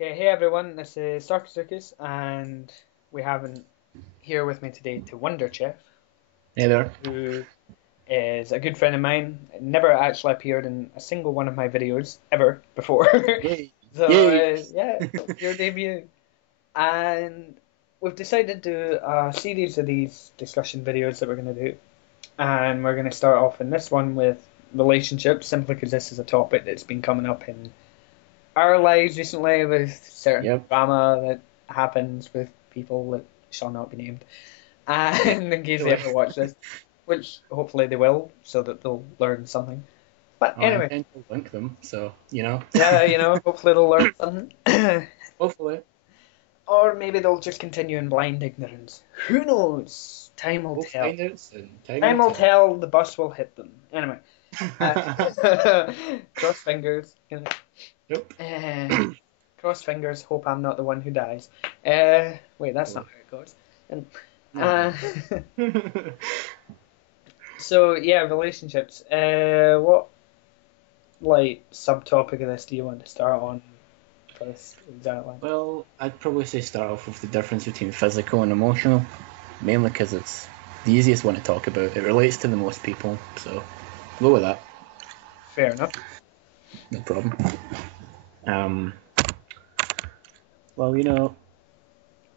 Okay, hey everyone, this is Sarcosuchas, and we have here with me today TehWonderChef, Hey there. who is a good friend of mine. Never actually appeared in a single one of my videos ever before. Yay. So Yay. yeah, your debut. And we've decided to do a series of these discussion videos that we're going to do, and we're going to start off in this one with relationships, simply because this is a topic that's been coming up in our lives recently with certain Yep. drama that happens with people that shall not be named. And in case they ever watch this, which hopefully they will, so that they'll learn something. But I anyway, intend to link them, so yeah, hopefully they'll learn something. Hopefully. Or maybe they'll just continue in blind ignorance. Who knows? Time will We'll tell. find out soon. Time Time will will tell. tell, the bus will hit them. Anyway, cross fingers. Yep. Cross fingers, hope I'm not the one who dies. Wait, that's not how it goes. And, No. so yeah, relationships. What subtopic of this do you want to start on first exactly? Well, I'd probably say start off with the difference between physical and emotional, mainly because it's the easiest one to talk about. It relates to the most people, so go with that. Fair enough. No problem. Um, well, I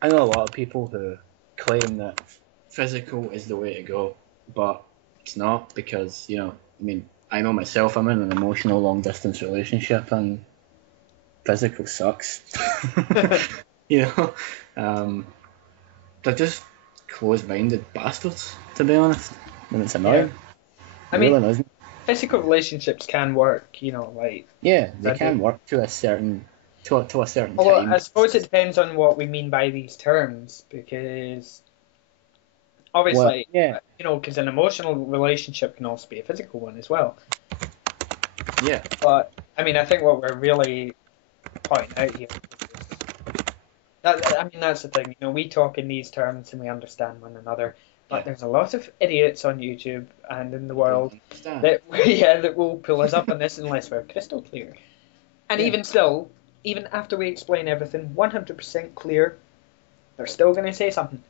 know a lot of people who claim that physical is the way to go, but it's not because, I know myself, I'm in an emotional long distance relationship and physical sucks. you know, they're just closed minded bastards, to be honest, and it's annoying. I It mean, really isn't. physical relationships can work, Yeah, they I can do. work to a certain Although time. I suppose it depends on what we mean by these terms, because Well, obviously, yeah, because an emotional relationship can also be a physical one as well. yeah, But I mean, I think what we're really pointing out here is that's the thing. We talk in these terms and we understand one another. But yeah. there's a lot of idiots on YouTube and in the I don't world understand. that that will pull us up on this unless we're crystal clear. And Yeah. even still, even after we explain everything 100% clear, they're still going to say something.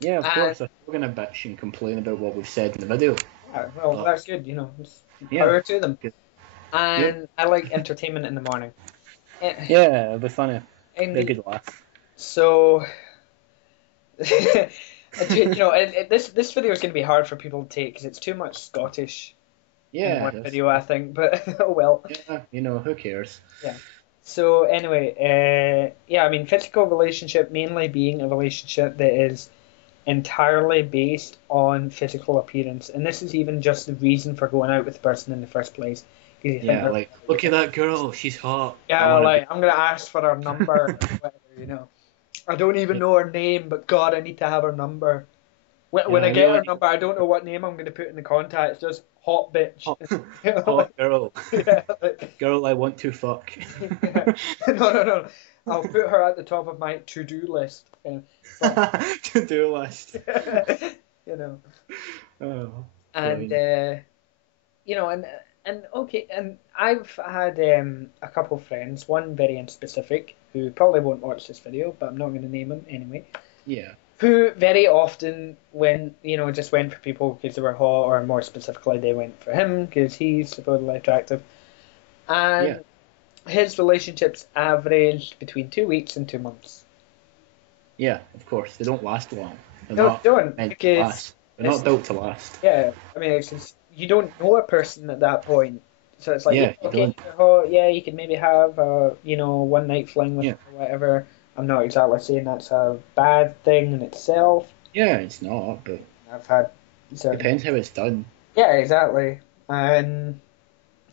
Yeah, of And course. I'm still gonna bitch and complain about what we've said in the video, well, but that's good. It's yeah, power to them. good. Yep. And I like entertainment in the morning. Eh, Yeah, it'll be funny. Be a And good laugh. so, this video is going to be hard for people to take because it's too much Scottish in Yeah, one video, I think. But oh well. yeah. Who cares? Yeah. So anyway, yeah, I mean, physical relationship mainly being a relationship that is entirely based on physical appearance, and this is even just the reason for going out with the person in the first place. Because you think Yeah, they're like look at that girl, she's hot. I yeah, want to be. like I'm gonna ask for her number, or whatever. I don't even Yeah, know her name, but God, I need to have her number. When yeah, I I get really her need number, I don't know what name I'm gonna put in the contacts. Just hot bitch. hot, hot girl, Yeah, like, girl I want to fuck. yeah. No. I'll put her at the top of my to-do list. To do list. you know, Oh, and brilliant. and okay, and I've had a couple of friends, one very in specific, who probably won't watch this video, but I'm not going to name him anyway. Yeah, Who very often just went for people because they were hot, or more specifically, they went for him because he's supposedly attractive, yeah, and his relationships averaged between 2 weeks and 2 months. yeah. Of course, they don't last long. They're No, they not don't, meant to because last. They're it's not built to last. yeah. I mean, it's just, you don't know a person at that point, so it's like, yeah, Yeah, you okay, don't. you're hot, yeah, you can maybe have a one night fling with Yeah, them or whatever. I'm not exactly saying that's a bad thing in itself. yeah. It's not, but I've had certain depends how it's done. yeah, exactly, and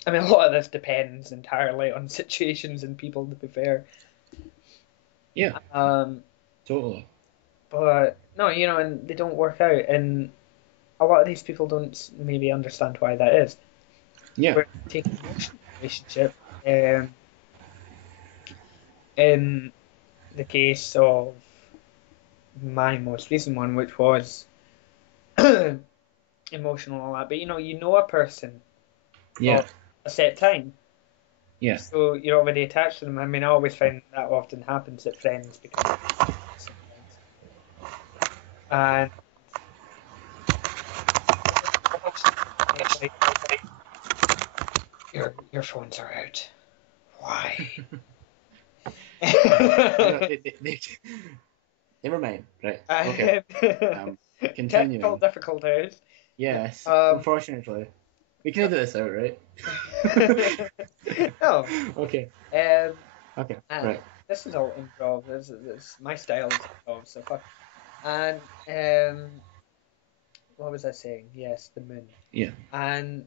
I mean a lot of this depends entirely on situations and people. To be fair, Yeah, um, totally. but no, and they don't work out, and a lot of these people don't maybe understand why that is. Yeah, We're taking an emotional relationship. In the case of my most recent one, which was emotional and all that, but you know a person for yeah, a set time, Yeah. So you're already attached to them. I mean, I always find that often happens at friends because sometimes. And it's like your phones are out. Why? No, never mind. Right. Okay. Technical Continuing. difficulties. Yes. Um, Unfortunately, we can edit this out, right? no. Okay. Um, Okay. and Right. this is all improv. This my style is improv. So fuck. And what was I saying? Yes, the moon. Yeah. And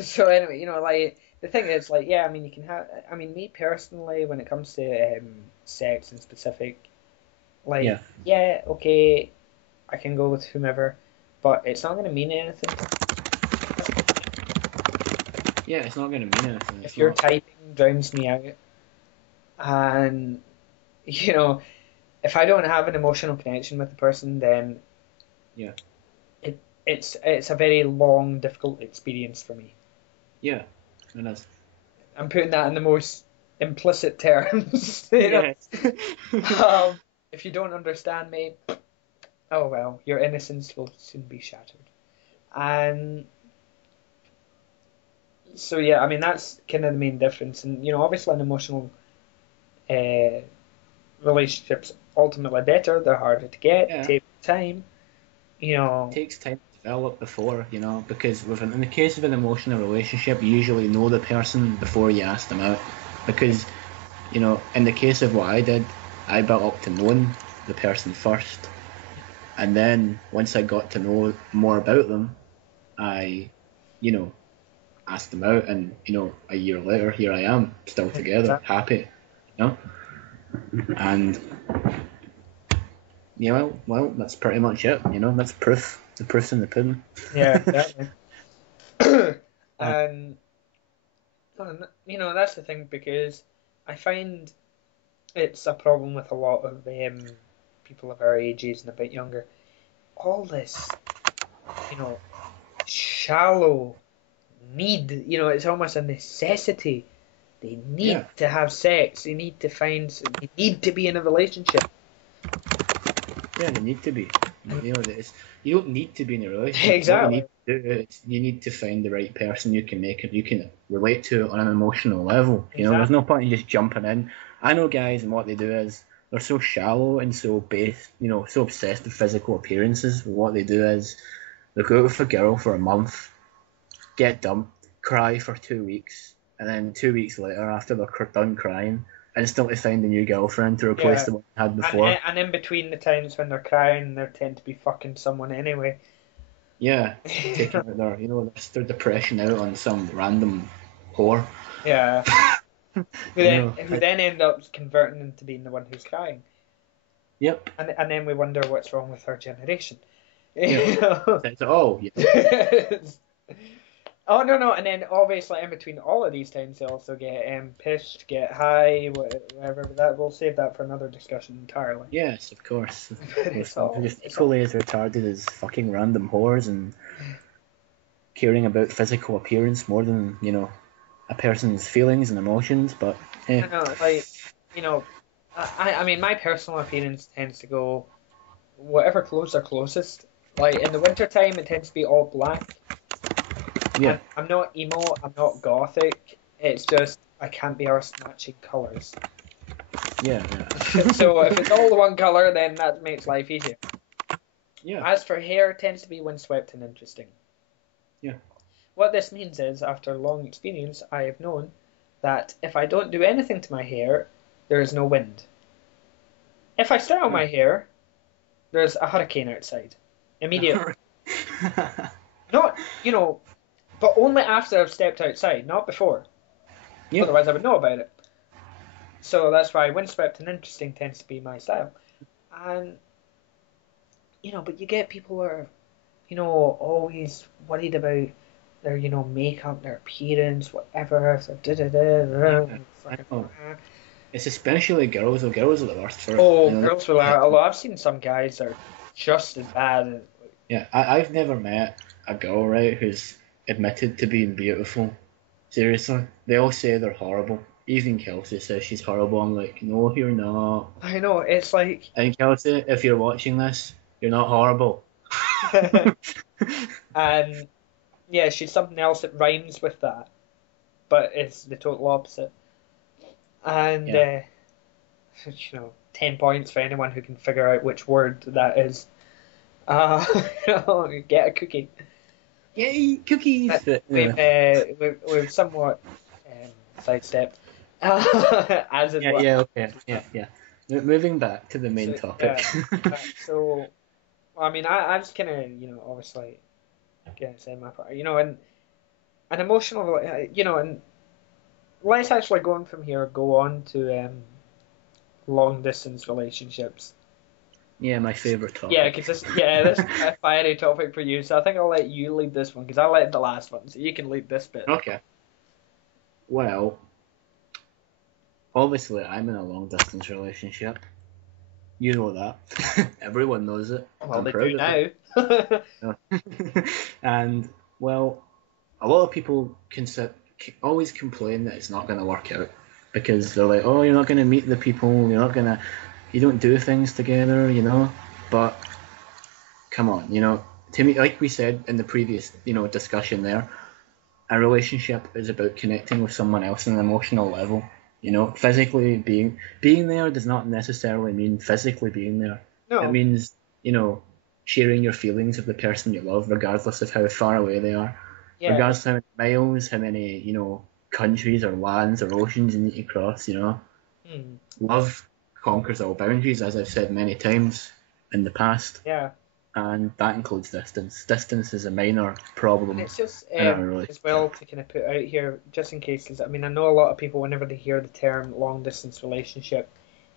so anyway, like the thing is, like, yeah, I mean, you can have. I mean, me personally, when it comes to sex in specific, like, Yeah. yeah, okay, I can go with whomever, but it's not going to mean anything. Yeah. It's not going to mean anything. If It's your not. typing drowns me out, and you know, if I don't have an emotional connection with the person, then Yeah. it's a very long, difficult experience for me. Yeah. It is. I'm putting that in the most implicit terms. You know, Yes. if you don't understand me, oh well, your innocence will soon be shattered. And so yeah, I mean that's kind of the main difference. And obviously, an emotional uh, relationships ultimately better. They're harder to get. Yeah. Take time. You know, Takes time to develop before, because in the case of an emotional relationship, you usually know the person before you ask them out. Because, in the case of what I did, I built up to knowing the person first. And then once I got to know more about them, I, you know, asked them out, and a year later, here I am, still together, exactly. happy, you know. And well, that's pretty much it. That's proof. The proof's in the pudding. Yeah, exactly. Uh, And that's the thing because I find it's a problem with a lot of people of our ages and a bit younger. All this, you know, shallow need, it's almost a necessity. They need yeah, to have sex. They need to they need to be in a relationship. yeah, you need to be. And You don't need to be in a relationship. What you exactly. need to do is you need to find the right person you can relate to on an emotional level. There's Exactly. no point in just jumping in. I know guys, and what they do is they're so shallow and so base, so obsessed with physical appearances. What they do is they go out with a girl for a month, get dumped, cry for 2 weeks, and then 2 weeks later, after they're done crying, instantly find a new girlfriend to replace Yeah. the one they had And before. and in between the times when they're crying, they tend to be fucking someone anyway. Yeah, taking out their depression out on some random whore. Yeah. Who You then know, who then end up converting into being the one who's crying. yep, And then we wonder what's wrong with our generation. yep. You know? Oh, Oh no no, and then obviously in between all of these times they also get pissed, get high, whatever. But that we'll save that for another discussion entirely. yes, of course. But They're just it's all equally as retarded as fucking random whores and caring about physical appearance more than a person's feelings and emotions. But hey, I know like you know I mean my personal appearance tends to go whatever clothes are closest. Like in the wintertime it tends to be all black. yeah, I'm not emo, I'm not gothic. It's just I can't be arsed matching colours. yeah, So yeah, if it's all the one colour, then that makes life easier. yeah, As for hair, it tends to be windswept and interesting. yeah, What this means is, after long experience, I have known that if I don't do anything to my hair, there is no wind. If I style yeah. my hair, there's a hurricane outside. Immediately. Not, but only after I've stepped outside, not before. Yeah, Otherwise, I would know about it. So that's why windswept and interesting tends to be my style. And, but you get people who are, always worried about their, makeup, their appearance, whatever. So yeah. I fucking. know. It's especially girls. Though girls are the worst for it. Oh, girls will. Although I've seen some guys that are just as bad. Yeah, I've never met a girl, right, who's admitted to being beautiful, Seriously, they all say they're horrible. Even Kelsey says she's horrible. I'm like, no, you're not. I know, it's like, And Kelsey, if you're watching this, you're not horrible. and yeah, she's something else that rhymes with that, but it's the total opposite. And Yeah. 10 points for anyone who can figure out which word that is. Uh, get a cookie. Yay, cookies! But, We've somewhat sidestepped, as is what. yeah, okay, yeah. Moving back to the main So, topic. so I mean, I just kind of, obviously, gonna say my part, and an emotional, and let's actually go on from here, go on to long distance relationships. Yeah, my favourite topic. Yeah, because this is a fiery topic for you, so I think I'll let you lead this one because I led the last one, so you can lead this bit. Okay. Well, obviously, I'm in a long distance relationship. You know that. Everyone knows it. Well, I'm they proud do of now. it. And, well, a lot of people always complain that it's not going to work out because they're like, oh, you're not going to meet the people, you don't do things together, But come on, to me, like we said in the previous, discussion there, a relationship is about connecting with someone else on an emotional level. Physically being there does not necessarily mean physically being there. No. It means, sharing your feelings of the person you love, regardless of how far away they are. Yeah. Regardless of how many miles, how many, countries or lands or oceans you need to cross, Love conquers all boundaries, as I've said many times in the past. Yeah. And that includes distance. Distance is a minor problem. And it's just in our relationship. as well to kind of put out here, just in case, because I mean, I know a lot of people, whenever they hear the term long distance relationship,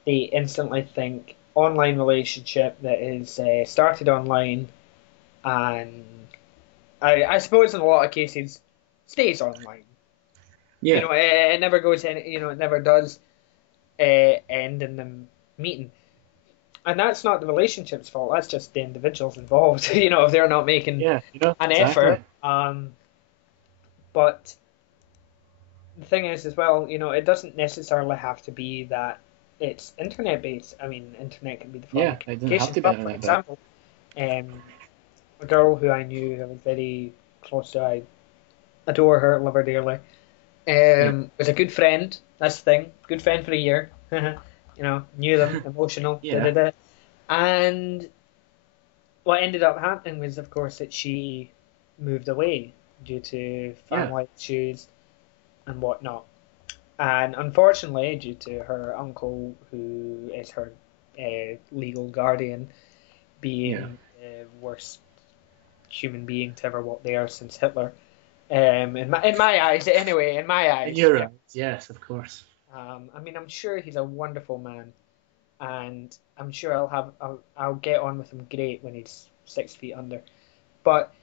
they instantly think online relationship that is started online, and I suppose in a lot of cases stays online. Yeah. It never goes in. It never does end in them meeting. And that's not the relationship's fault. That's just the individuals involved. If they're not making an exactly. effort. But the thing is, as well, it doesn't necessarily have to be that it's internet based. I mean, internet can be the form of communication. But for example, a girl who I knew who I was very close to, I adore her, love her dearly. Was a good friend. That's the thing. Good friend for a year. Knew them, emotional. Yeah. And what ended up happening was, of course, that she moved away due to family issues and whatnot. And unfortunately, due to her uncle, who is her legal guardian, being the worst human being to ever walk the earth since Hitler. In my eyes, anyway, in my eyes. In your eyes, yes, of course. I mean, I'm sure he's a wonderful man, and I'm sure I'll get on with him great when he's 6 feet under. But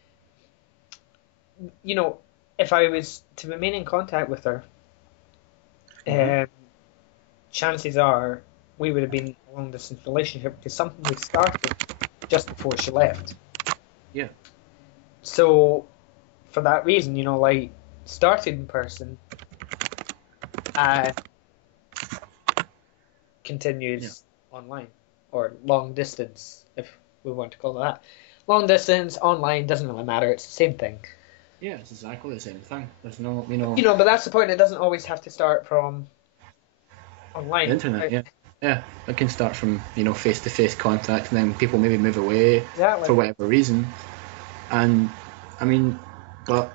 if I was to remain in contact with her, chances are we would have been in a long distance relationship because something we started just before she left. Yeah. So for that reason, like started in person and continues online or long distance, if we want to call it that. Long distance, online, doesn't really matter. It's the same thing. Yeah, it's exactly the same thing. There's no, but that's the point. It doesn't always have to start from online. The internet, right? Yeah. It can start from, face-to-face contact, and then people maybe move away for whatever reason. And, I mean, but,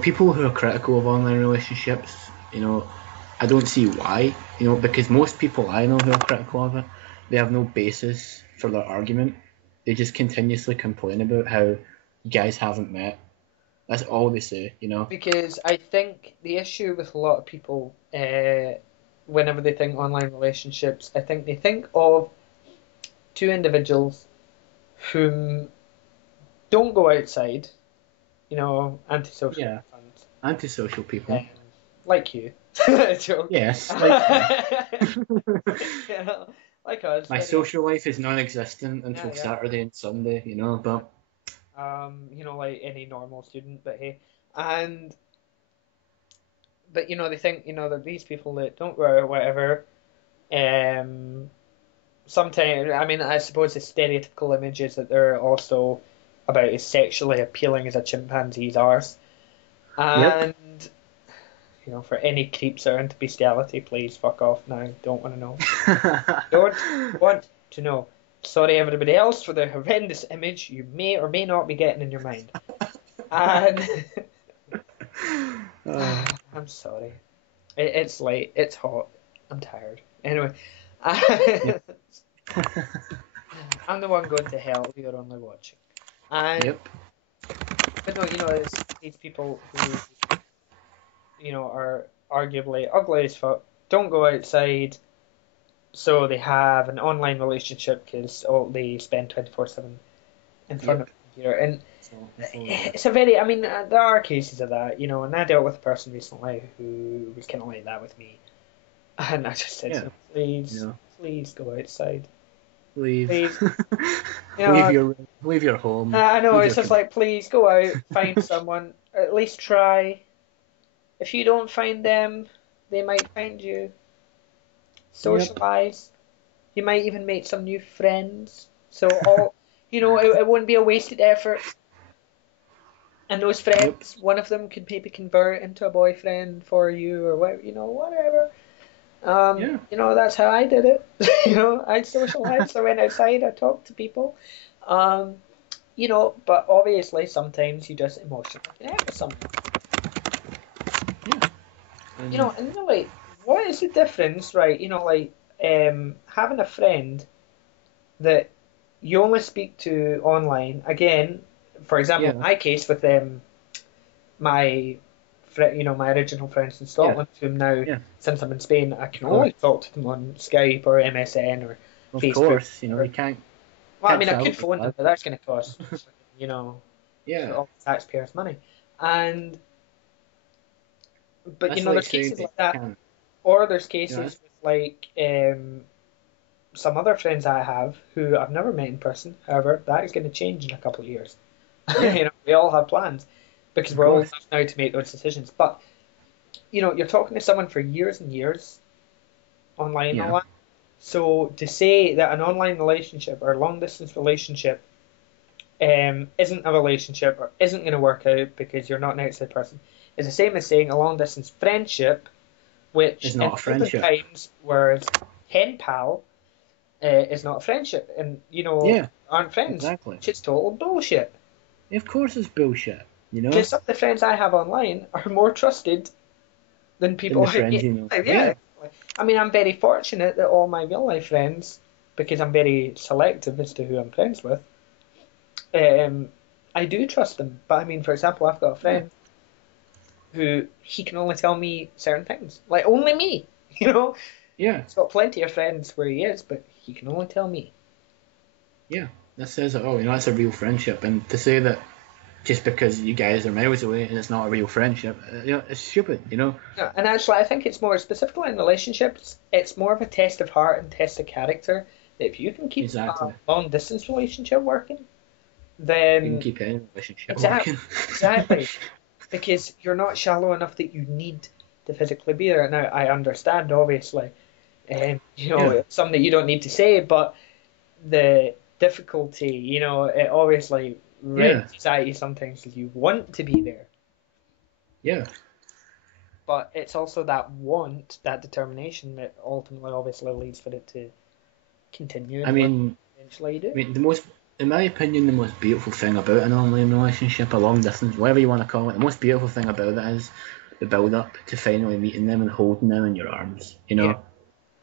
people who are critical of online relationships, I don't see why, because most people I know who are critical of it, they have no basis for their argument. They just continuously complain about how you guys haven't met. That's all they say, Because I think the issue with a lot of people, whenever they think online relationships, I think they think of two individuals whom don't go outside, antisocial. Yeah, antisocial people. Like you. Yes, like like us. My social life is non-existent until Saturday and Sunday, but... like any normal student, but hey. And but they think that these people that don't go out or whatever, sometimes, I mean, I suppose the stereotypical image is that they're also about as sexually appealing as a chimpanzee's arse. Yep. And, for any creeps that are into bestiality, please fuck off now. Don't want to know. Don't want to know. Sorry, everybody else, for the horrendous image you may or may not be getting in your mind. And I'm sorry. It's late. It's hot. I'm tired. Anyway, Yep. I'm the one going to hell. You're only watching. And Yep. but no, it's these people who are arguably ugly as fuck. Don't go outside. So they have an online relationship because they spend 24/7 in front Yep. of the computer. And So, it's a very, I mean, there are cases of that, and I dealt with a person recently who was kind of like that with me. And I just said, to them, please, please go outside. leave. Please. Leave your home. I know, Leave it's your just like, please go out, find someone, at least try. If you don't find them, they might find you. Socialize. You might even make some new friends. So it wouldn't be a wasted effort. And those friends, one of them could maybe convert into a boyfriend for you or whatever. That's how I did it. I socialized. I went outside. I talked to people. But obviously sometimes you just emotionally connect with someone. Yeah. And really, what is the difference, right? Having a friend that you only speak to online. Again, for example, in my case with my my original friends in Scotland, whom now since I'm in Spain, I can only talk to them on Skype or MSN or Facebook. Of course, you can't. Well, I mean, I could phone them, but that's going to cost all taxpayers' money. But that's there's cases like that, or there's cases with some other friends I have who I've never met in person. However, that is going to change in a couple of years. We all have plans because we're old enough now to make those decisions. But you're talking to someone for years and years online and all that. So to say that an online relationship or a long distance relationship isn't a relationship or isn't going to work out because you're not next to the person is the same as saying a long distance friendship, which is not a friendship. Times, whereas pen pal is not a friendship, and aren't friends. Exactly. Which is total bullshit. Of course, it's bullshit. Because some of the friends I have online are more trusted than people I get. Yeah. I mean, I'm very fortunate that all my real life friends, because I'm very selective as to who I'm friends with, I do trust them. But I mean, for example, I've got a friend who he can only tell me certain things, like only me. Yeah. He's got plenty of friends where he is, but he can only tell me. Yeah, that says it all. That's a real friendship, and to say that just because you guys are miles away and it's not a real friendship, it's stupid. Yeah, and actually, I think it's more specifically in relationships. It's more of a test of heart and test of character. That if you can keep a long distance relationship working, then you can keep any relationship working. Exactly. Exactly. Because you're not shallow enough that you need to physically be there. Now, I understand, obviously, it's something that you don't need to say, but the difficulty, it obviously raises at you sometimes because you want to be there. Yeah. But it's also that want, that determination that ultimately, obviously, leads for it to continue. I mean, eventually you do. In my opinion, the most beautiful thing about an online relationship, a long distance, whatever you want to call it, the most beautiful thing about it is the build up to finally meeting them and holding them in your arms.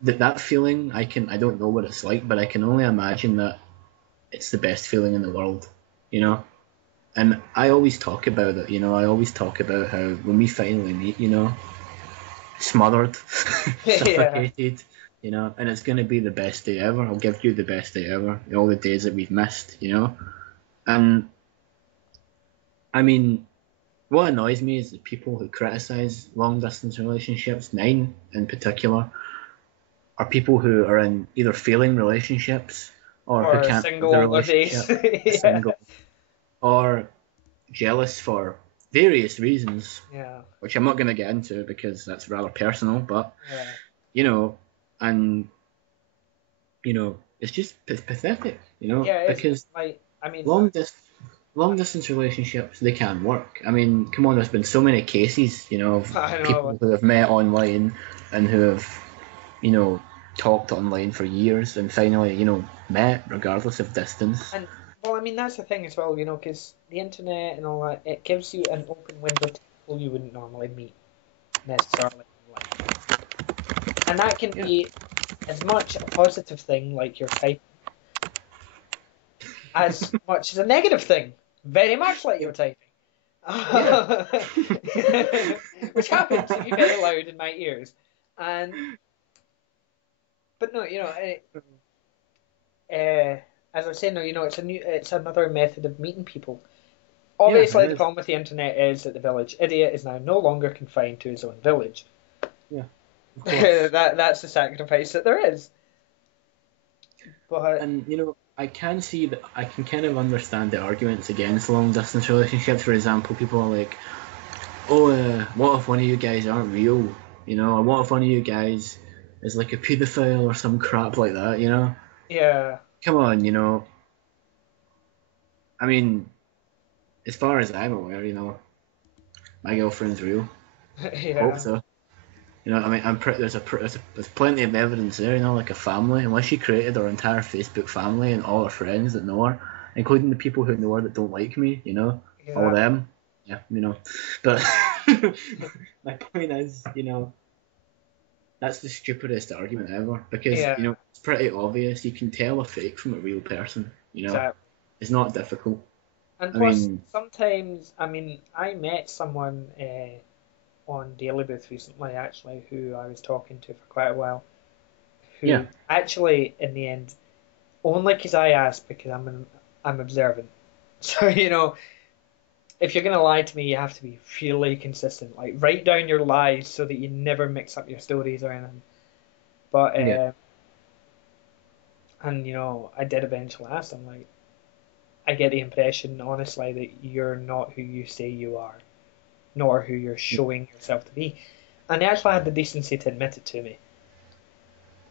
That feeling, I don't know what it's like, but I can only imagine that it's the best feeling in the world. And I always talk about it. I always talk about how when we finally meet, smothered, suffocated. And it's going to be the best day ever. I'll give you the best day ever. All the days that we've missed, And, I mean, what annoys me is the people who criticise long-distance relationships, mine in particular, are people who are in either failing relationships or who can't single their relationship, single, or jealous for various reasons, Yeah. which I'm not going to get into because that's rather personal. But Yeah. you know, and it's just pathetic, Yeah, it is. because Like, I mean, long dis long distance relationships, they can work. I mean, come on, there's been so many cases, of I know. people who have met online and who have, you know, talked online for years and finally, met regardless of distance. And well, I mean, that's the thing as well, because the internet and all that, it gives you an open window to people you wouldn't normally meet necessarily in life. And that can Yeah. be as much a positive thing, like your type, as much as a negative thing, very much like your typing. Yeah. Which happens to be very loud in my ears. And but no, as I was saying, no, it's another method of meeting people. Yeah, Obviously, it the is. problem with the internet is that the village idiot is now no longer confined to his own village. Yeah, of course. That's the sacrifice that there is. But And I can see that I can kind of understand the arguments against long distance relationships. For example, people are like, "Oh, what if one of you guys aren't real? Or what if one of you guys is like a paedophile or some crap like that? yeah, Come on, I mean, as far as I'm aware, my girlfriend's real. Hope yeah, so. I mean, there's plenty of evidence there. Like a family. Unless she created her entire Facebook family and all her friends that know her, including the people who know her that don't like me. All of exactly. them. Yeah. But my point is, that's the stupidest argument ever because Yeah, it's pretty obvious. You can tell a fake from a real person. exactly. It's not difficult. And I plus, mean, sometimes, I mean, I met someone on Daily Booth recently, actually, who I was talking to for quite a while, yeah, who actually, in the end, only because I asked, because I'm observant. So, if you're gonna lie to me, you have to be really consistent. Like, write down your lies so that you never mix up your stories or anything. But yeah, and I did eventually ask them, like, I get the impression, honestly, that you're not who you say you are, nor who you're showing yourself to be. And they actually had the decency to admit it to me.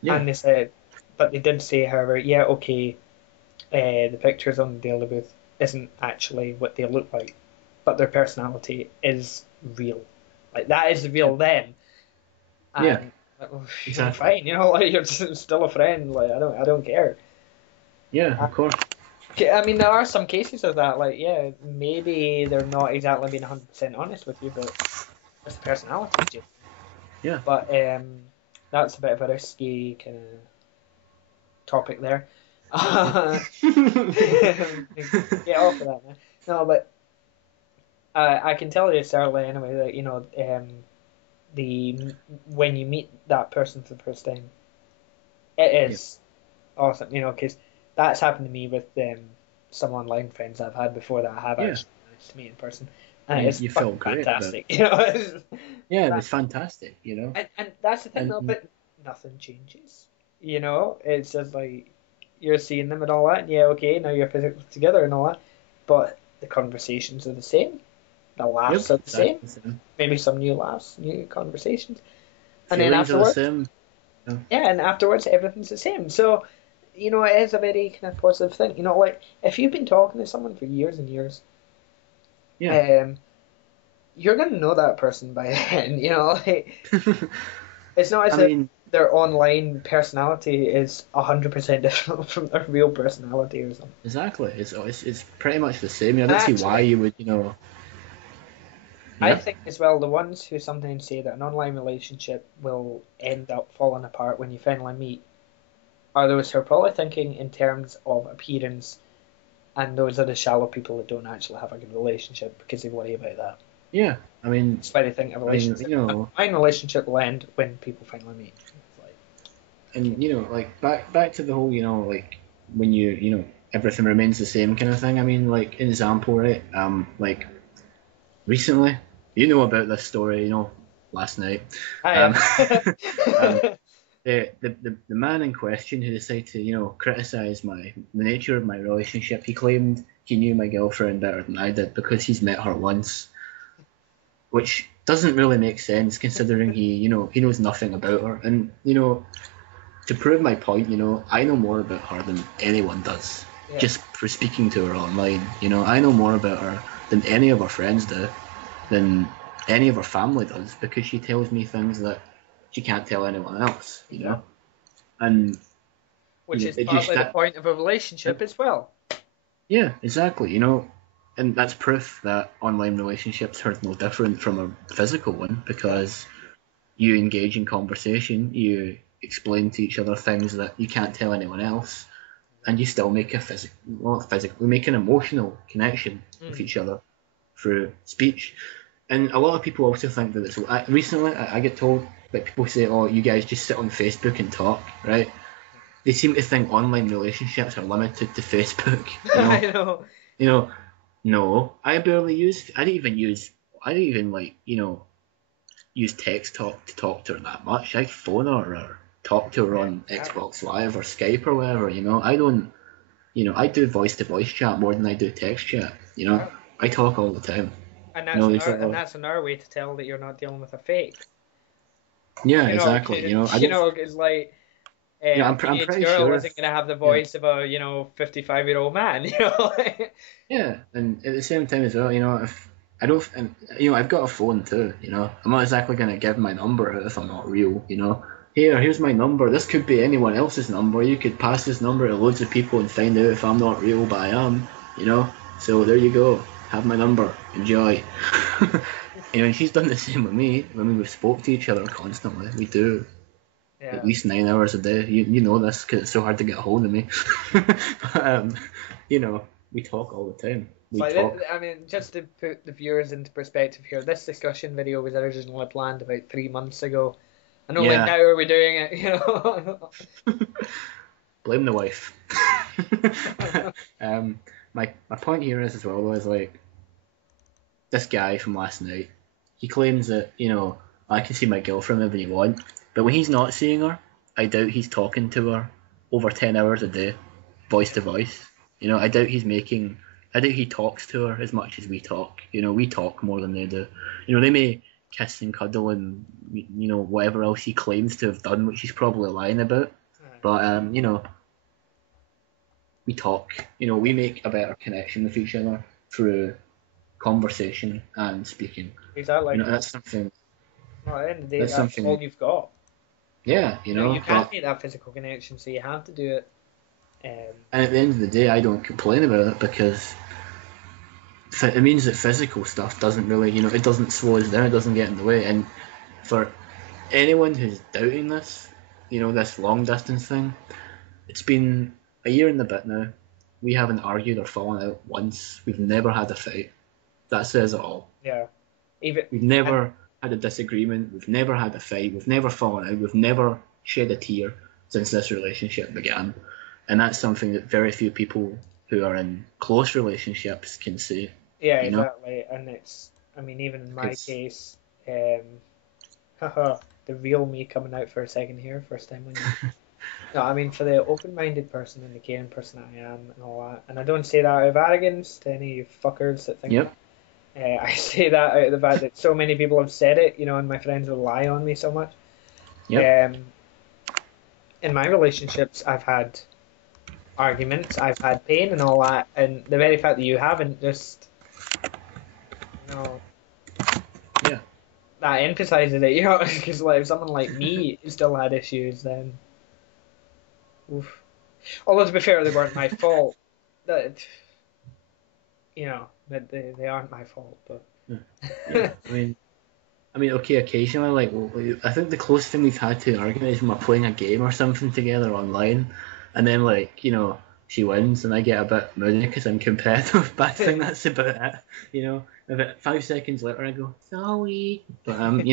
yeah, And they said, but they did say, however, yeah, okay, the pictures on the Daily Booth isn't actually what they look like, but their personality is real. Like, that is the real them. yeah, And exactly. fine, like you're still a friend. Like, I don't care. Yeah, of course. I mean, there are some cases of that. Like, yeah, maybe they're not exactly being 100% honest with you, but it's the personality, Jim. Yeah. But that's a bit of a risky kind of topic there. Yeah. Get off of that, man. No, but I can tell you certainly anyway that the when you meet that person for the first time, it Yeah. is awesome. Because that's happened to me with some online friends I've had before that I have Yeah. actually managed to meet in person, And and it's you fucking felt great about it. fantastic. It's, Yeah, it that, was fantastic, and that's the thing though, And but nothing changes. It's just like you're seeing them and all that, and yeah, okay, now you're physically together and all that, but the conversations are the same, the laughs yep, are the same, exactly the same. maybe some new laughs, new conversations, and then Feelings are the afterwards, same. Yeah. yeah, and afterwards everything's the same. So, it is a very kind of positive thing. Like if you've been talking to someone for years and years, Yeah. um, you're gonna know that person by then. Like it's not as I if mean, their online personality is 100% different from their real personality or something. exactly. It's pretty much the same. I And don't see why actually, you would, I yeah. think as well, the ones who sometimes say that an online relationship will end up falling apart when you finally meet are those who are probably thinking in terms of appearance, and those are the shallow people that don't actually have a good relationship because they worry about that. Yeah. I mean, That's why they think a relationship, a fine relationship will end when people finally meet. It's like, okay, and like back to the whole, like when everything remains the same kind of thing. I mean, like example, right? Like recently, about this story, last night. I Um, um, the man in question who decided to criticize the nature of my relationship, he claimed he knew my girlfriend better than I did because he's met her once. which doesn't really make sense considering he knows nothing about her. And to prove my point, I know more about her than anyone does. Yeah. Just for speaking to her online, I know more about her than any of her friends do, than any of her family does, because she tells me things that she can't tell anyone else, And Which is it just partly the point of a relationship as well. yeah, exactly, and that's proof that online relationships are no different from a physical one, because you engage in conversation, you explain to each other things that you can't tell anyone else, and you still make a we make an emotional connection with each other through speech. And a lot of people also think that it's recently I get told that people say, "Oh, you guys just sit on Facebook and talk," right? They seem to think online relationships are limited to Facebook. I know. No, I barely use. I don't even use text talk to talk to her that much. I phone her or talk to her on Xbox Live or Skype or whatever. I don't. I do voice to voice chat more than I do text chat. I talk all the time. And that's another way to tell that you're not dealing with a fake. Yeah, exactly. It's like I'm teenage pretty girl sure. isn't gonna have the voice of a 55-year-old man. Yeah, and at the same time as well, if I don't, and I've got a phone too. I'm not exactly gonna give my number out if I'm not real. Here's my number. This could be anyone else's number. You could pass this number to loads of people and find out if I'm not real, but I am. So there you go. Have my number. Enjoy. And she's done the same with me. I mean, we've spoke to each other constantly. We do. Yeah. At least 9 hours a day. You know this because it's so hard to get a hold of me. But, we talk all the time. I mean, just to put the viewers into perspective here, this discussion video was originally planned about 3 months ago, and only now are we doing it. Blame the wife. My point here is as well though, is like this guy from last night. He claims that I can see my girlfriend whenever you want, but when he's not seeing her, I doubt he's talking to her over 10 hours a day, voice to voice. I doubt he talks to her as much as we talk. We talk more than they do. They may kiss and cuddle and whatever else he claims to have done, which he's probably lying about. But we talk. We make a better connection with each other through conversation and speaking. Exactly. That's something. Well, at the end of the day, that's all you've got. Yeah, you can't make that physical connection, so you have to do it. And at the end of the day, I don't complain about it because it means that physical stuff doesn't really, it doesn't slow us down, it doesn't get in the way. And for anyone who's doubting this, this long distance thing, it's been a year and a bit now. We haven't argued or fallen out once. We've never had a fight. That says it all. Yeah. We've never had a disagreement. We've never had a fight. We've never fallen out. We've never shed a tear since this relationship began. And that's something that very few people who are in close relationships can say. Yeah, exactly. And even in my case, the real me coming out for a second here, first time when you... No, for the open-minded person and the caring person I am and all that, and I don't say that out of arrogance to any of you fuckers that think that. I say that out of the fact that so many people have said it, and my friends rely on me so much. Yep. In my relationships, I've had arguments, I've had pain and all that, and the very fact that you haven't just, that emphasizes it, because if someone like me still had issues, then, oof. Although to be fair, they weren't my fault. That, they aren't my fault, but. Yeah. Okay, occasionally, I think the closest thing we've had to an argument is when we're playing a game or something together online, and then she wins and I get a bit moody because I'm competitive, but I think that's about it. About 5 seconds later I go, sorry. But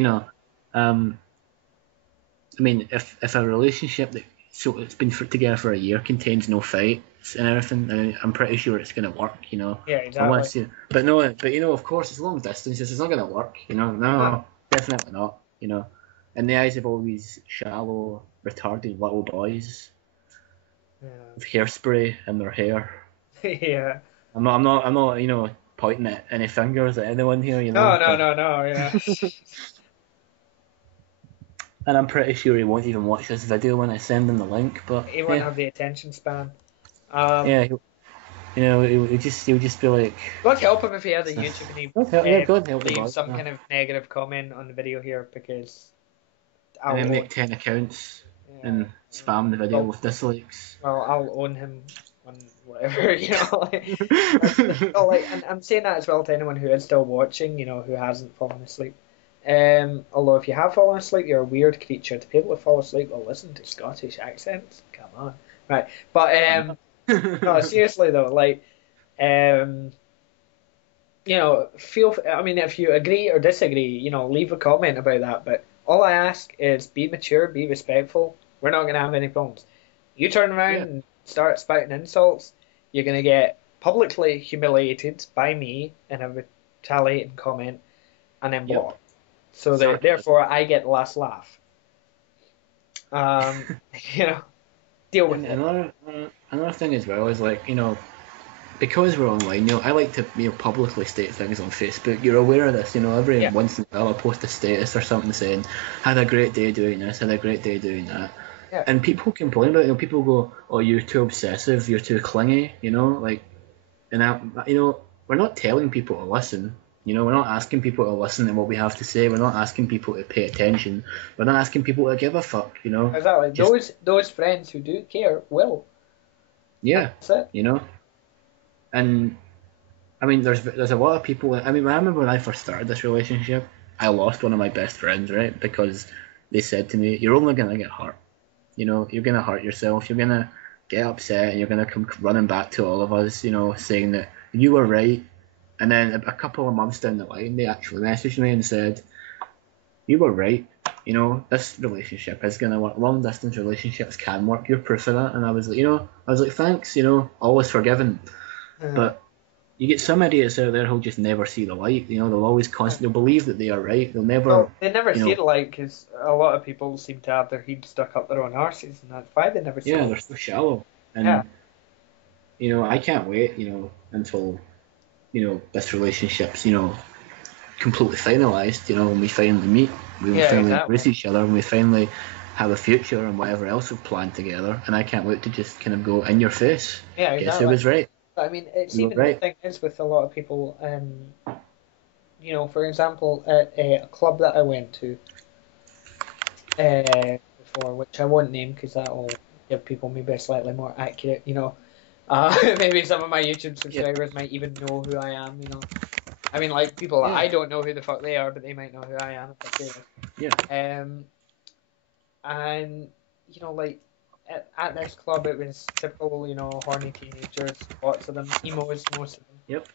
if a relationship it's been together for a year contains no fights and everything, I'm pretty sure it's gonna work. Yeah, exactly. But of course it's long distance. It's not gonna work. No, definitely not. In the eyes of all these shallow, retarded little boys with hairspray in their hair. Yeah. I'm not. pointing at any fingers at anyone here, you No, know. no, But, no, no, yeah. and I'm pretty sure he won't even watch this video when I send him the link. But He won't yeah, have the attention span. yeah, you know, he'll just be like, God help him if he has a YouTube and he God help, yeah, God help the boy. leaves some Yeah. kind of negative comment on the video here because And I'll then own, make 10 accounts yeah, and spam the video with dislikes. well, I'll own him on whatever, you know. Like, and I'm saying that as well to anyone who is still watching, you know, who hasn't fallen asleep. Although if you have fallen asleep, you're a weird creature. To people who fall asleep will listen to Scottish accents. Come on, right? But no, seriously though, like, you know, I mean, if you agree or disagree, you know, leave a comment about that. But all I ask is be mature, be respectful. We're not going to have any problems. You turn around Yeah. and start spouting insults, you're going to get publicly humiliated by me in a retaliating comment and then Yep. blocked. So that Sarcasm. therefore I get the last laugh. You know, deal with And it. another thing as well is like, you know, because we're online, you know, I like to, you know, publicly state things on Facebook. You're aware of this, you know, every Yeah. once in a while I post a status or something saying, had a great day doing this, had a great day doing that. Yeah. And people complain about it, you know, people go, oh, you're too obsessive, you're too clingy, you know, like, and you know, we're not telling people to listen. You know, we're not asking people to listen to what we have to say. We're not asking people to pay attention. We're not asking people to give a fuck. You know. Exactly. Those friends who do care will. Yeah. That's it. You know. And I mean, there's a lot of people. I mean, I remember when I first started this relationship, I lost one of my best friends, right? Because they said to me, "You're only gonna get hurt. You know, you're gonna hurt yourself. You're gonna get upset, and you're gonna come running back to all of us. You know, saying that you were right." And then a couple of months down the line, they actually messaged me and said, "You were right. You know, this relationship is gonna work. Long distance relationships can work. You're proof of that." And I was like, thanks. You know, always forgiven. But you get some idiots out there who'll just never see the light. You know, they'll always constantly believe that they are right. They'll never. Well, they never you see know, it like because a lot of people seem to have their head stuck up their own arses, and that's why they never see yeah, it. they're so shallow. And Yeah. you know, I can't wait. You know, until this relationship's completely finalised. You know, when we finally meet, we will Yeah, finally exactly. embrace each other, and we finally have a future and whatever else we've planned together. And I can't wait to just kind of go in your face. Yeah, Guess who exactly. was right? But I mean, it's You were even the right. thing is with a lot of people. You know, for example, at a club that I went to before, which I won't name because that will give people maybe a slightly more accurate, you know. Maybe some of my YouTube subscribers might even know who I am, you know. I mean, like people that Yeah. I don't know who the fuck they are, but they might know who I am if I say this. Yeah. And you know, like at this club, it was typical, you know, horny teenagers, lots of them, emos, most of them. Yep.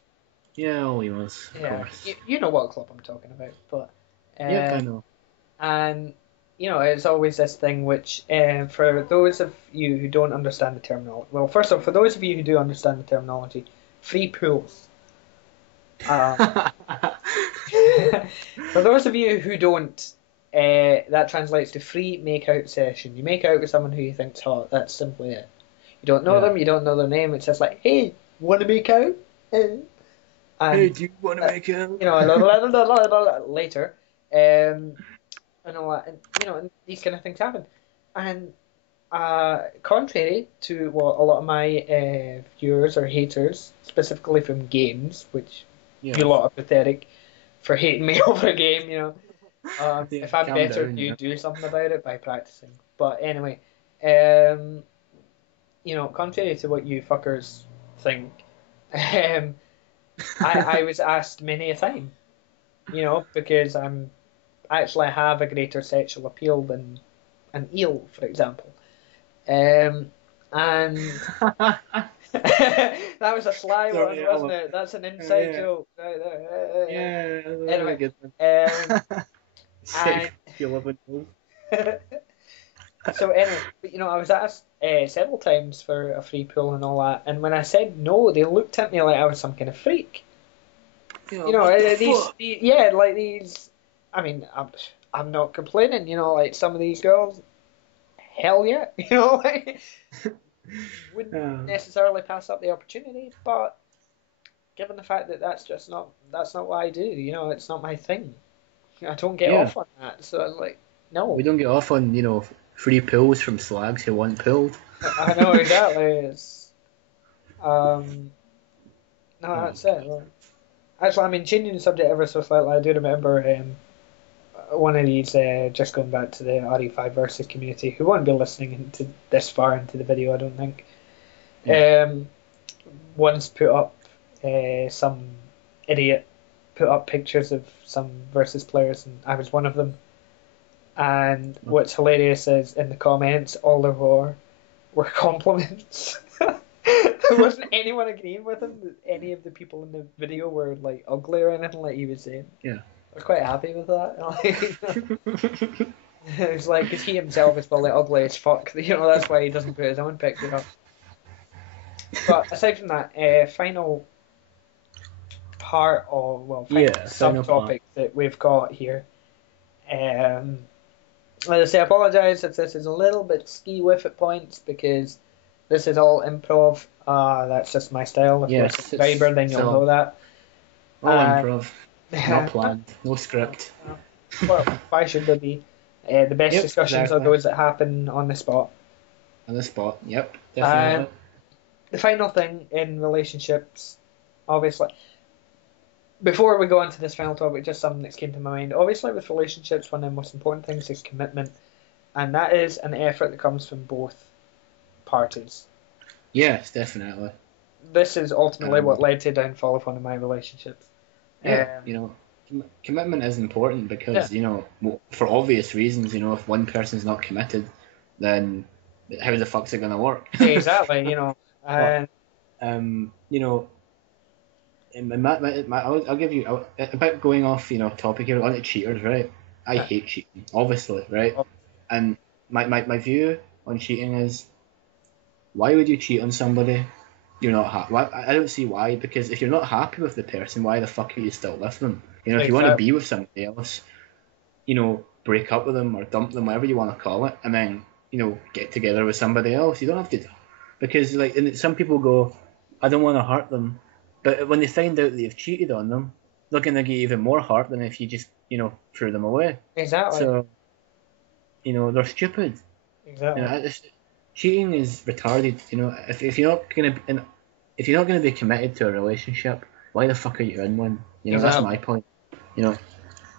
Yeah, all he was, of Yeah, course. you know what club I'm talking about, but Yep, I know. and you know, it's always this thing which, for those of you who don't understand the terminology, well, first off, for those of you who do understand the terminology, free pools. For those of you who don't, that translates to free make-out session. You make out with someone who you think's hot. That's simply it. You don't know Yeah. them. You don't know their name. It's just like, hey, want to make out? And, Hey, do you want to make out? you know, later, and all that, and you know, and these kind of things happen. And contrary to what a lot of my viewers or haters, specifically from games, which Yeah. you lot are pathetic for hating me over a game, you know. Yeah, If I'm calm better, down, you yeah. do something about it by practicing. But anyway, you know, contrary to what you fuckers think, I was asked many a time, you know, because I actually have a greater sexual appeal than an eel, for example. And that was a sly one, Sorry, wasn't it? That's an inside Yeah. joke. Yeah, Anyway, good one. and Feel a bit old. so anyway, but, you know, I was asked several times for a free pool and all that, and when I said no, they looked at me like I was some kind of freak. You know, what the fuck? yeah, like these. I mean, I'm not complaining. You know, like some of these girls, hell yeah, you know, like, wouldn't necessarily pass up the opportunity, but given the fact that that's not what I do. You know, it's not my thing. I don't get Yeah, off on that. So I'm like, no. we don't get off on free pills from slags who want pulled. I know exactly. It's no, Oh that's it. Actually, I mean, changing the subject ever so slightly, I do remember one of these, just going back to the RE5 versus community, who won't be listening into this far into the video, I don't think. yeah. Once put up, some idiot put up pictures of some versus players, and I was one of them. And what's hilarious is in the comments, all there were compliments. There wasn't anyone agreeing with him that any of the people in the video were like ugly or anything like he was saying. Yeah. We're quite happy with that. It's like, because he himself is probably ugly as fuck. You know, that's why he doesn't put his own picture up. But aside from that, final part of, well, final final subtopic that we've got here. As I say, I apologise if this is a little bit ski-whiff at points, because this is all improv. That's just my style. If you're a subscriber, then you'll know that. All improv. Not planned. No script. Well, why should there be? The best discussions are those that happen on the spot. On the spot, yep. Definitely. The final thing in relationships, obviously, before we go on to this final topic, just something that came to my mind. Obviously, with relationships, one of the most important things is commitment, and that is an effort that comes from both parties. Yes, definitely. This is ultimately what led to the downfall of one of my relationships. Yeah, commitment is important because, for obvious reasons, if one person's not committed, then how the fuck's it going to work? Exactly, I'll give you, about going off, topic here, on to cheaters, right? I hate cheating, obviously, right? And my view on cheating is, why would you cheat on somebody you're not happy? I don't see why, because if you're not happy with the person, why the fuck are you still with them? If you want to be with somebody else, break up with them or dump them, whatever you want to call it, and then, get together with somebody else. You don't have to, because some people go, I don't want to hurt them, but when they find out that you've cheated on them, they're going to get even more hurt than if you just, threw them away. Exactly. So, they're stupid. Exactly. Cheating is retarded. If you're not gonna be committed to a relationship, why the fuck are you in one? Exactly. That's my point.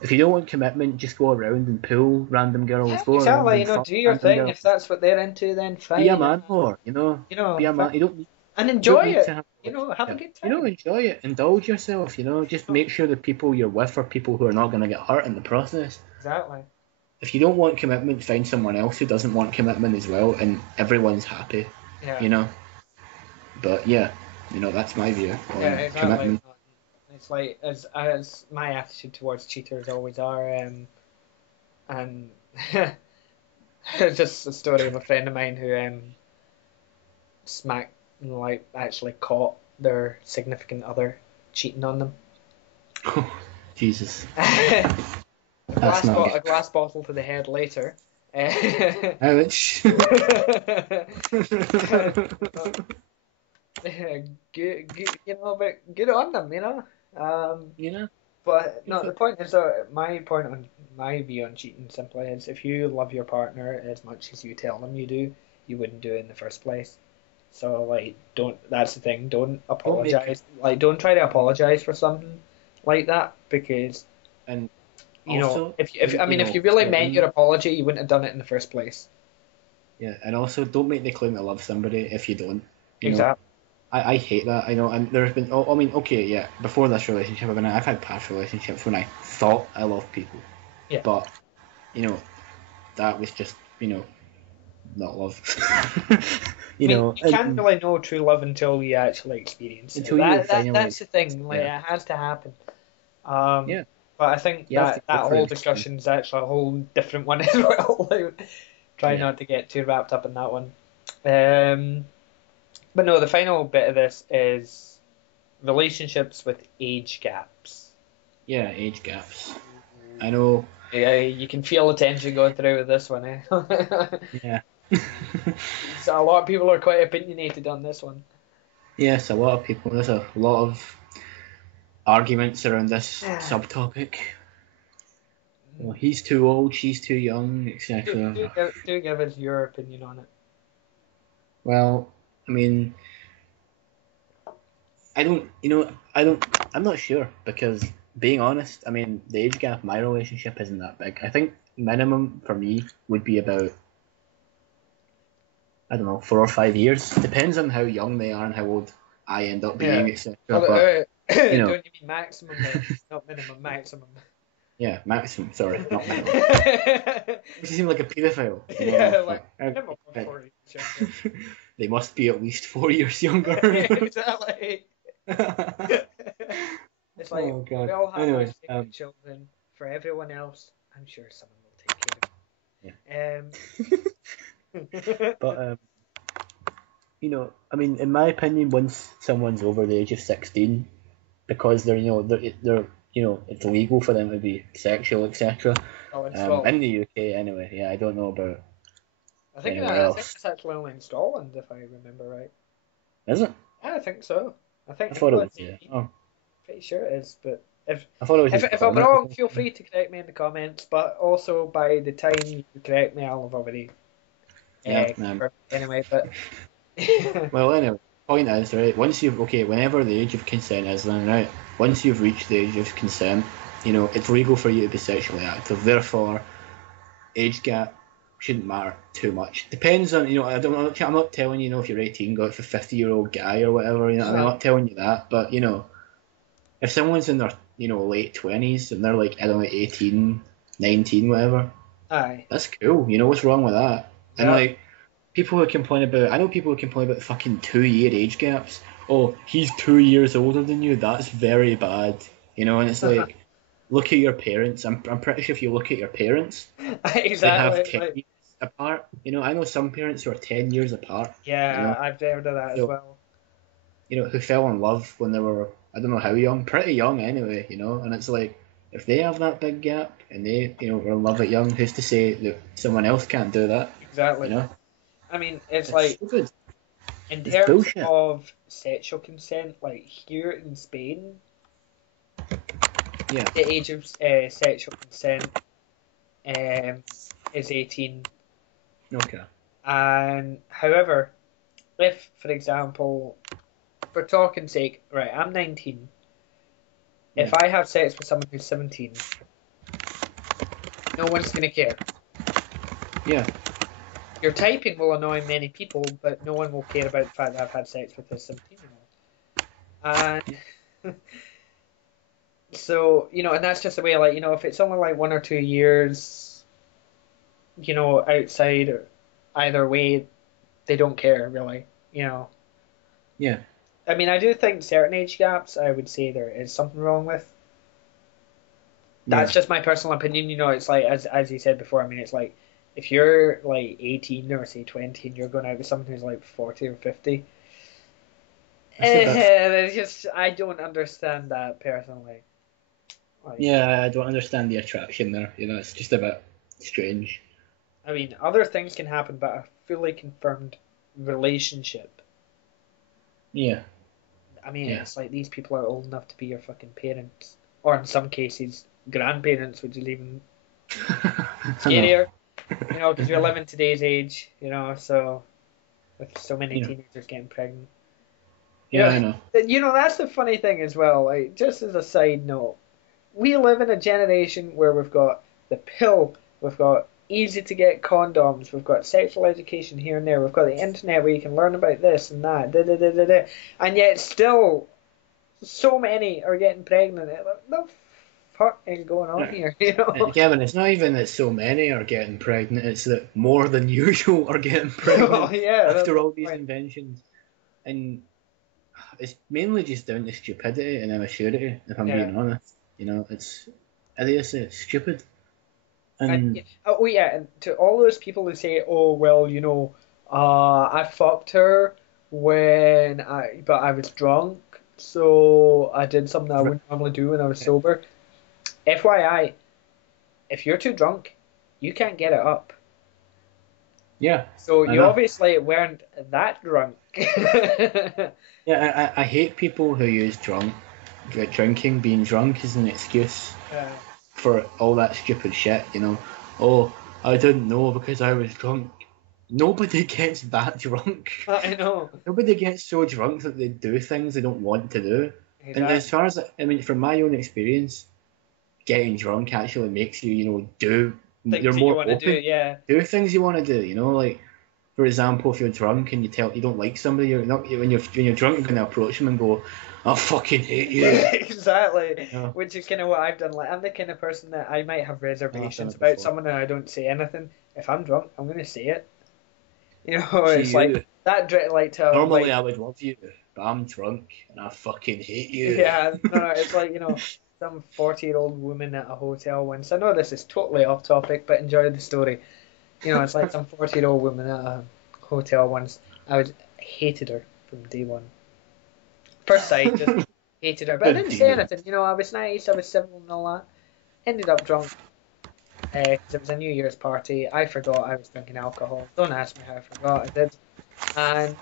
If you don't want commitment, just go around and pull random girls. Yeah, exactly. Do your thing. Girls. If that's what they're into, then fine. Be a man more. Be a man. You don't need, and enjoy it. Have a good time. Enjoy it. Indulge yourself. Just make sure the people you're with are people who are not going to get hurt in the process. Exactly. If you don't want commitment, find someone else who doesn't want commitment as well, and everyone's happy. Yeah. But that's my view on exactly. commitment. It's like as my attitude towards cheaters always are, and just a story of a friend of mine who actually caught their significant other cheating on them. Oh, Jesus. A glass bottle to the head later. Ouch. Good, but good on them, But no, the point is my view on cheating simply is, if you love your partner as much as you tell them you do, you wouldn't do it in the first place. So that's the thing. Don't apologize. Don't try to apologize for something like that, because if you really meant your apology, you wouldn't have done it in the first place. Yeah, and also don't make the claim to love somebody if you don't. Exactly. I hate that. I know, and there's been. Before this relationship, I've had past relationships when I thought I loved people. Yeah. But, that was just, not love. You can't really know true love until you actually experience it. That's the thing. It has to happen. But I think that whole discussion is actually a whole different one as well. Try not to get too wrapped up in that one. But no, the final bit of this is relationships with age gaps. Yeah, age gaps. I know. Yeah, you can feel the tension going through with this one, eh? Yeah. So a lot of people are quite opinionated on this one. Yes, a lot of people. There's a lot of arguments around this subtopic. Well, he's too old, she's too young, etc. Do give us your opinion on it. Well, I mean, I'm not sure because being honest, I mean, the age gap in my relationship isn't that big. I think minimum for me would be about, I don't know, 4 or 5 years. Depends on how young they are and how old I end up being, etc. Well, But you know, don't you mean maximum then? Not minimum, maximum. yeah, maximum. Sorry, not minimum. You seem like a paedophile. Yeah, like minimum of 4 years younger. They must be at least 4 years younger. Exactly. It's like Oh God. we all have Anyway, those favorite children. For everyone else, I'm sure someone will take care of them. But I mean, in my opinion, once someone's over the age of 16, because they're it's legal for them to be sexual, etc. In the UK, anyway. Yeah, I don't know about anywhere else. I think it's actually only in Scotland, if I remember right. Is it? Yeah, I think so. I thought it was. Yeah. Oh. Pretty sure it is, but if I'm wrong, feel free to correct me in the comments. But also, by the time you correct me, I'll have already. Anyway, but. Well, anyway, point is, right, whenever the age of consent is then, right, once you've reached the age of consent, it's legal for you to be sexually active. Therefore, age gap shouldn't matter too much. Depends on, I'm not telling you, if you're 18, go out for a 50-year-old guy or whatever, I'm not telling you that, but, if someone's in their, late 20s and they're like, I don't know, 18, 19, whatever, aye, that's cool, what's wrong with that? Yeah. And, like, people who complain about the fucking 2-year age gaps. Oh, he's 2 years older than you. That's very bad. And it's like, look at your parents. I'm pretty sure if you look at your parents, exactly, they have 10 years apart. I know some parents who are 10 years apart. Yeah, I've heard of that as well. Who fell in love when they were, I don't know how young, pretty young anyway. And it's like, if they have that big gap and they, were in love at young, who's to say that someone else can't do that? Exactly. I mean, it's like, stupid. In terms of sexual consent, like here in Spain, the age of sexual consent is 18. Okay. And however, if, for example, for talking sake, right, I'm 19. Yeah. If I have sex with someone who's 17, no one's going to care. Yeah. Your typing will annoy many people, but no one will care about the fact that I've had sex with a 17-year-old. And so, and that's just the way, like, if it's only like 1 or 2 years, outside or either way, they don't care, really, Yeah. I mean, I do think certain age gaps, I would say there is something wrong with. That's just my personal opinion, it's like, as you said before, I mean, it's like, if you're like 18 or say 20 and you're going out with someone who's like 40 or 50, it's just, I don't understand that personally. I don't understand the attraction there. It's just a bit strange. I mean, other things can happen, but a fully confirmed relationship. Yeah. I mean, it's like these people are old enough to be your fucking parents, or in some cases, grandparents, which is even scarier. Because you're living today's age, so with so many teenagers getting pregnant. I know. That's the funny thing as well. Like, just as a side note, we live in a generation where we've got the pill, we've got easy to get condoms, we've got sexual education here and there, we've got the internet where you can learn about this and that, and yet still, so many are getting pregnant. The fuck is going on here? Kevin, it's not even that so many are getting pregnant; it's that more than usual are getting pregnant after all these inventions, and it's mainly just down to stupidity and immaturity. If I'm being honest, it's idiocy, it's stupid. And to all those people who say, "Oh well, I fucked her but I was drunk, so I did something I wouldn't normally do when I was sober." FYI, if you're too drunk, you can't get it up. Yeah. So you obviously weren't that drunk. I hate people who use drunk drinking, being drunk is an excuse Yeah. for all that stupid shit, you know. Oh, I didn't know because I was drunk. Nobody gets that drunk. I know. Nobody gets so drunk that they do things they don't want to do. And as Exactly. far as I mean, from my own experience, getting drunk actually makes you, do. You're Things that you more want to do, open. yeah. Do things you want to do. You know, like for example, if you're drunk and you don't like somebody, you're not when you're drunk, you're gonna approach them and go, "I fucking hate you." Exactly. No, Which is kind of what I've done. Like, I'm the kind of person that I might have no, I've done reservations it about before. someone and I don't say anything. If I'm drunk, I'm gonna say it. You know, See it's like you. that like to Normally avoid. I would love you, but I'm drunk and I fucking hate you. Yeah, no, it's like, some 40-year-old woman at a hotel once. I know this is totally off topic, but enjoy the story. It's like some 40-year-old woman at a hotel once. Hated her from day one. First sight, just hated her. But I didn't say Dear. anything. I was nice, I was civil and all that. Ended up drunk because it was a New Year's party. I forgot I was drinking alcohol. Don't ask me how I forgot. I did. And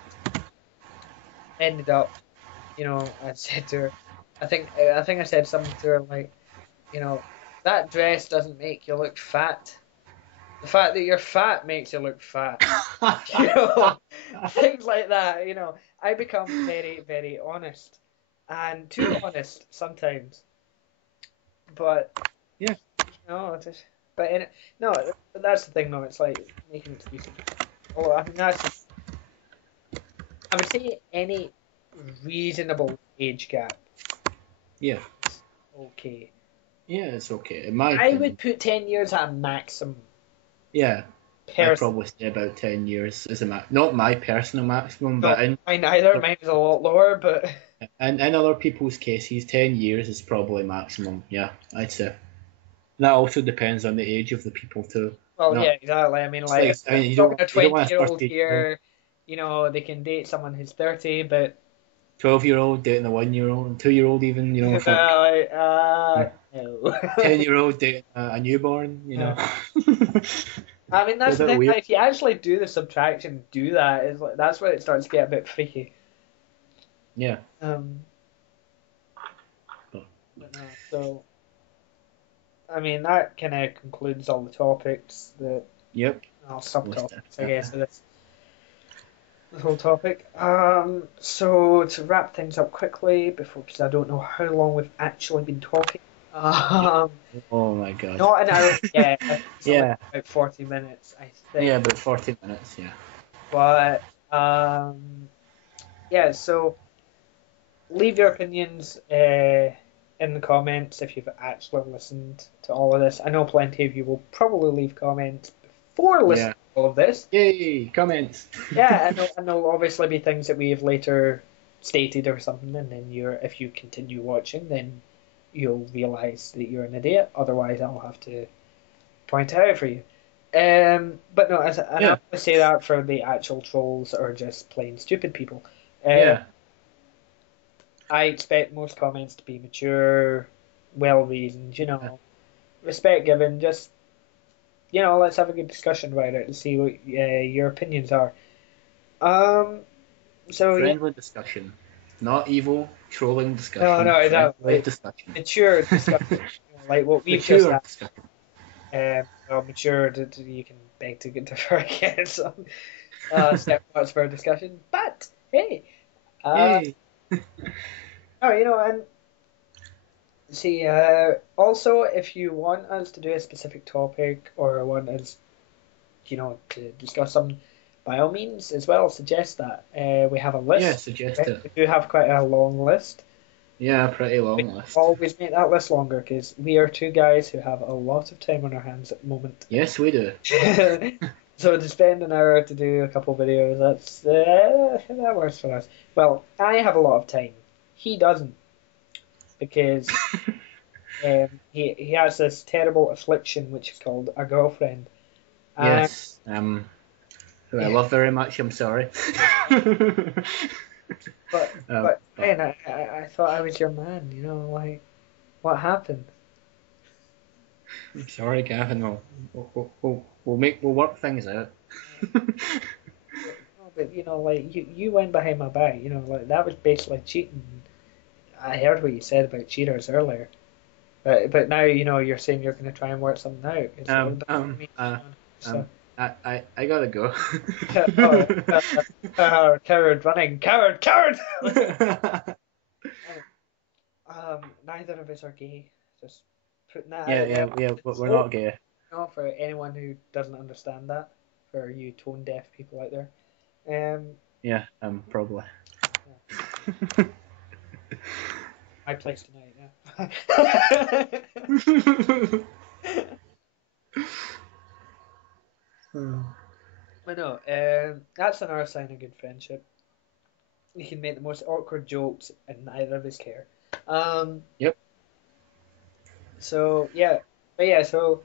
ended up, I said to her, I think I said something to her like, you know, that dress doesn't make you look fat. The fact that you're fat makes you look fat. You know, things like that. I become very, very honest, and too honest sometimes. But Yeah. no, but no, but that's the thing. No, it's like making excuses. Oh, I mean I would say any reasonable age gap Yeah. is okay. Yeah, it's okay. In my I would opinion. put 10 years at a maximum. Yeah. I'd Person, probably say about 10 years is not my personal maximum, no, but mine either. Mine is a lot lower, but in other people's cases, 10 years is probably maximum. Yeah, I'd say. That also depends on the age of the people too. well, yeah, Not, exactly. I mean, it's like, like, if I we're mean, talking a you don't want a 20-year-old 30-year-old, here, they can date someone who's 30, but 12-year-old dating a 1-year-old, 2-year-old even, fuck. like, no. 10-year-old dating a newborn, I mean, It's that's a the bit thing. weird. Like, if you actually do the subtraction, do that, is like that's where it starts to get a bit freaky. Yeah. Um, But, but no, so I mean, that kind of concludes all the topics, yep. Most subtopics, I guess, definitely. of this whole topic. So to wrap things up quickly, because I don't know how long we've actually been talking. Um, Oh my god. Not an hour yet. I think it's only Yeah. about 40 minutes, I Yeah, think. about 40 minutes, yeah. But yeah. So leave your opinions in the comments if you've actually listened to all of this. I know plenty of you will probably leave comments before listening Yeah. to all of this. Yay, comments. Yeah, and there'll obviously be things that we have later stated or something, and then if you continue watching, then you'll realize that you're an idiot. Otherwise, I'll have to point it out for you. But no, and I Yeah. want to say that for the actual trolls or just plain stupid people. Yeah. I expect most comments to be mature, well reasoned, respect given. Just let's have a good discussion about it and see what your opinions are. Um, so yeah, Friendly discussion. Not evil, trolling no, discussion. no, Friendly exactly. discussion. Mature discussion, like what we've just Mature had. discussion. Well, mature, you can beg to differ again. So, step parts for a discussion. But hey, uh, Yay. oh, and see, also if you want us to do a specific topic or want us, to discuss something, by all means, as well, suggest that. We have a Yeah, list. suggest Okay? it. We do have quite a long list. Yeah, pretty We long can list. always make that list longer because we are two guys who have a lot of time on our hands at the moment. Yes, we do. So to spend an hour to do a couple videos, that works for us. Well, I have a lot of time. He doesn't because he has this terrible affliction which is called a girlfriend. And Yes. Who I yeah, love very much, I'm sorry. but um, but but man, I thought I was your man. Like what happened? I'm sorry, Gavin. We'll work things out. No, but like you went behind my back. Like that was basically cheating. I heard what you said about cheaters earlier, but now you're saying you're going to try and work something out. It's all Um, about um, me. uh, So, I gotta go. oh, coward running, coward. Neither of us are gay. Just putting that out there. yeah, but we're So, not gay. for anyone who doesn't understand that, for you tone deaf people out there. Yeah, probably. Yeah, my place tonight. Yeah. I know. That's another sign of good friendship. You can make the most awkward jokes and neither of us care. Yep. So yeah, but yeah. So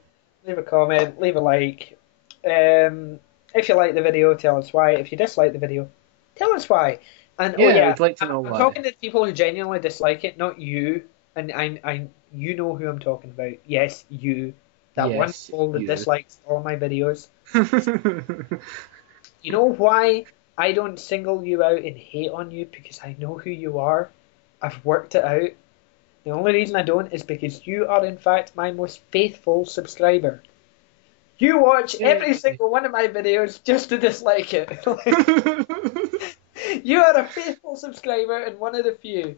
leave a comment, leave a like. If you like the video, tell us why. If you dislike the video, tell us why. And oh Yeah, yeah, we'd like to know I'm why. talking to people who genuinely dislike it, not you. And you know who I'm talking about. Yes, you. That one Yes, soul that you. dislikes all my videos. You know why I don't single you out and hate on you? Because I know who you are. I've worked it out. The only reason I don't is because you are, in fact, my most faithful subscriber. You watch every Yay. single one of my videos just to dislike it. You are a faithful subscriber and one of the few.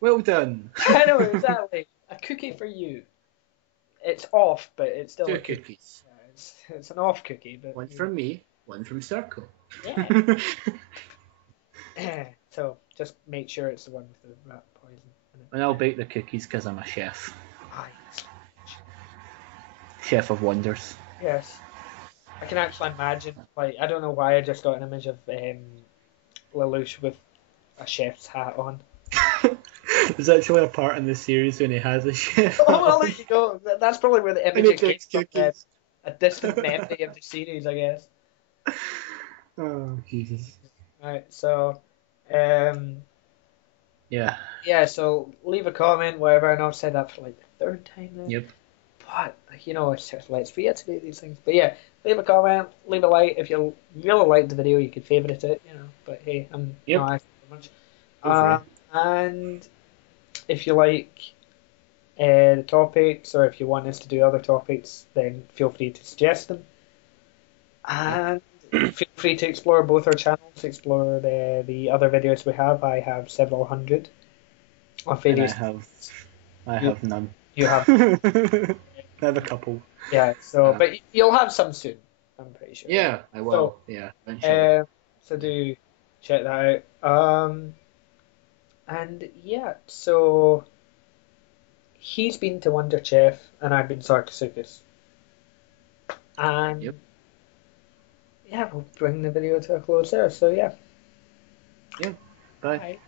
Well done. I know, exactly. A cookie for you. It's off, but it's still Two a cookie. cookies. Yeah, it's an off cookie, but One from me, one from Circle. yeah. So just make sure it's the one with the rat poison in it. And I'll bake the cookies because I'm a chef. Ah, yes. Chef of wonders. Yes. I can actually imagine, like, I don't know why I just got an image of Lelouch with a chef's hat on. There's actually a part in the series when he has a chef. Oh, I'll let you go. That's probably where the And image he came bakes from. cookies. A distant memory of the series, I guess. Oh, Jesus. Right, so, um, Yeah. yeah, so leave a comment, whatever, and I've said that for like the third time now. Yep. But, it's just, let's reiterate these things. But yeah, leave a comment, leave a like. If you really liked the video, you could favourite it, But hey, I'm Yep. not asking for much. Go for And if you like the topics, or if you want us to do other topics, then feel free to suggest them. And feel free to explore both our channels, explore the other videos we have. I have several hundred of And various. I have none. You have, I have a couple. yeah. So, but you'll have some soon. I'm pretty sure. Yeah, I will. So, yeah, eventually. So do check that out. And yeah, so he's been TehWonderChef, and I've been Sarcosuchas. And Yep. yeah, we'll bring the video to a close there. So yeah. Yeah. Bye. Bye.